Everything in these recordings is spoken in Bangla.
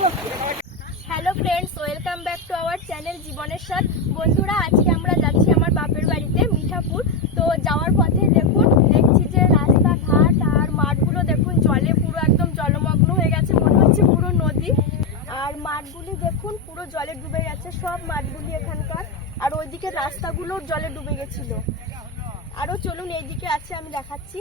Hello friends, welcome back to our channel জীবনের সাথ বন্ধুরা, আজকে আমরা যাচ্ছি আমার বাপের বাড়িতে, মিঠাপুর। তো যাওয়ার পথে দেখুন, দেখছি যে রাস্তাঘাট আর মাঠগুলো দেখুন, জলে পুরো একদম জলমগ্ন হয়ে গেছে, মনে হচ্ছে পুরো নদী। আর মাঠগুলি দেখুন, পুরো জলে ডুবে গেছে, সব মাঠগুলি এখানকার। আর ওইদিকে রাস্তাগুলো জলে ডুবে গেছিল। আরও চলুন, এইদিকে আছে, আমি দেখাচ্ছি।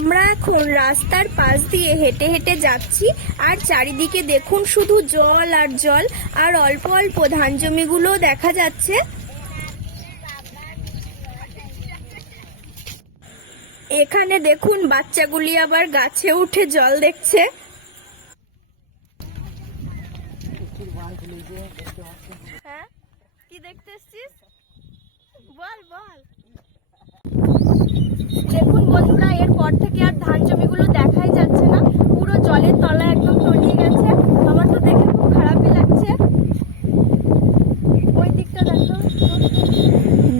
আমরা এখন রাস্তার পাশ দিয়ে হেঁটে হেঁটে যাচ্ছি। আর চারিদিকে দেখুন শুধু জল আর জল, আর অল্প অল্প ধান জমিগুলো দেখা যাচ্ছে। এখানে দেখুন বাচ্চাগুলি আবার গাছে উঠে জল দেখছে। হ্যাঁ কি দেখতে বল বল। দেখুন বন্ধুরা এরপর থেকে আর ধান জমিগুলো দেখাই যাচ্ছে না। পুরো জলের তলায় একদম তলিয়ে গেছে। আমার তো দেখে খুব খারাপই লাগছে। ওই দিকটা দেখো।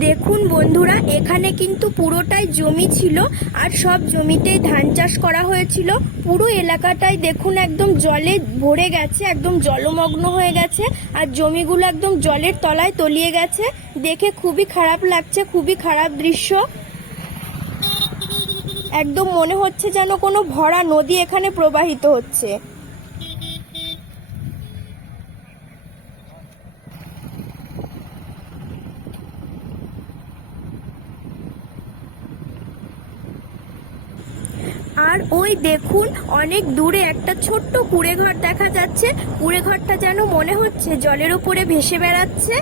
দেখুন বন্ধুরা, এখানে কিন্তু পুরোটাই জমি ছিল আর সব জমিতেই ধান চাষ করা হয়েছিল। পুরো এলাকাটাই দেখুন একদম জলে ভরে গেছে, একদম জলমগ্ন হয়ে গেছে আর জমিগুলো একদম জলের তলায় তলিয়ে গেছে। দেখে খুবই খারাপ লাগছে, খুবই খারাপ দৃশ্য। একদম মনে হচ্ছে যেন কোনো ভরা নদী এখানে প্রবাহিত হচ্ছে। আর ওই দেখুন, অনেক দূরে একটা ছোট্ট কুড়ে ঘর দেখা যাচ্ছে। কুড়ে ঘরটা যেন মনে হচ্ছে জলের উপরে ভেসে বেড়াচ্ছে।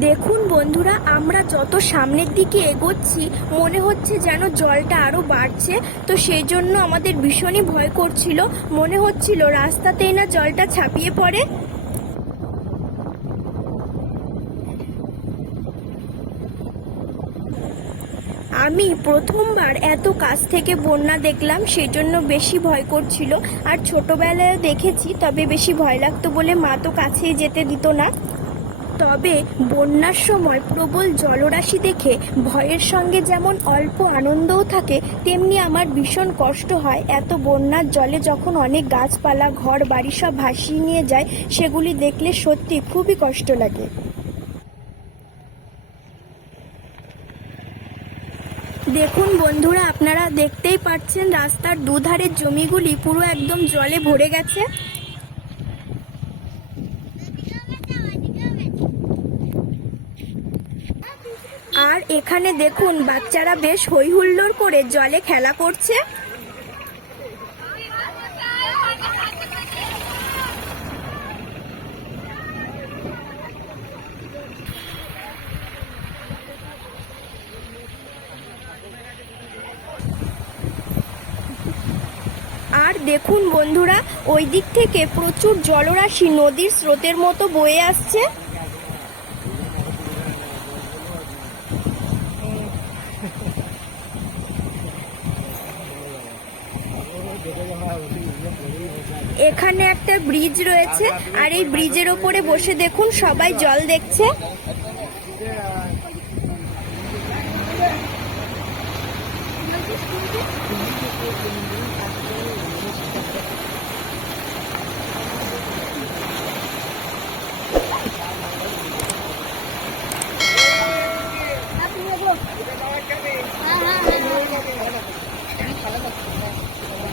দেখুন বন্ধুরা, আমরা যত সামনের দিকে এগোচ্ছি, মনে হচ্ছে যেন জলটা আরও বাড়ছে। তো সেই জন্য আমাদের ভীষণই ভয় করছিল। মনে হচ্ছিল রাস্তাতেই না জলটা ছাপিয়ে পড়ে। আমি প্রথমবার এত কাছ থেকে বন্যা দেখলাম, সেই জন্য বেশি ভয় করছিল। আর ছোটবেলায় দেখেছি, তবে বেশি ভয় লাগতো বলে মা তো কাছেই যেতে দিত না। তবে বন্যার সময় প্রবল জলরাশি দেখে ভয়ের সঙ্গে যেমন অল্প আনন্দও থাকে, তেমনি আমার ভীষণ কষ্ট হয়। এত বন্যার জলে যখন অনেক গাছপালা, ঘর, বাড়ি সব ভাসিয়ে নিয়ে যায়, সেগুলি দেখলে সত্যি খুবই কষ্ট লাগে। দেখুন বন্ধুরা, আপনারা দেখতেই পাচ্ছেন রাস্তার দুধারের জমিগুলি পুরো একদম জলে ভরে গেছে। এখানে দেখুন, বাচ্চারা বেশ হই হুল্লোড় করে জলে খেলা করছে। আর দেখুন বন্ধুরা, ওই দিক থেকে প্রচুর জলরাশি নদীর স্রোতের মতো বয়ে আসছে। এখানে একটা ব্রিজ রয়েছে আর এই ব্রিজের ওপরে বসে দেখুন সবাই জল দেখছে।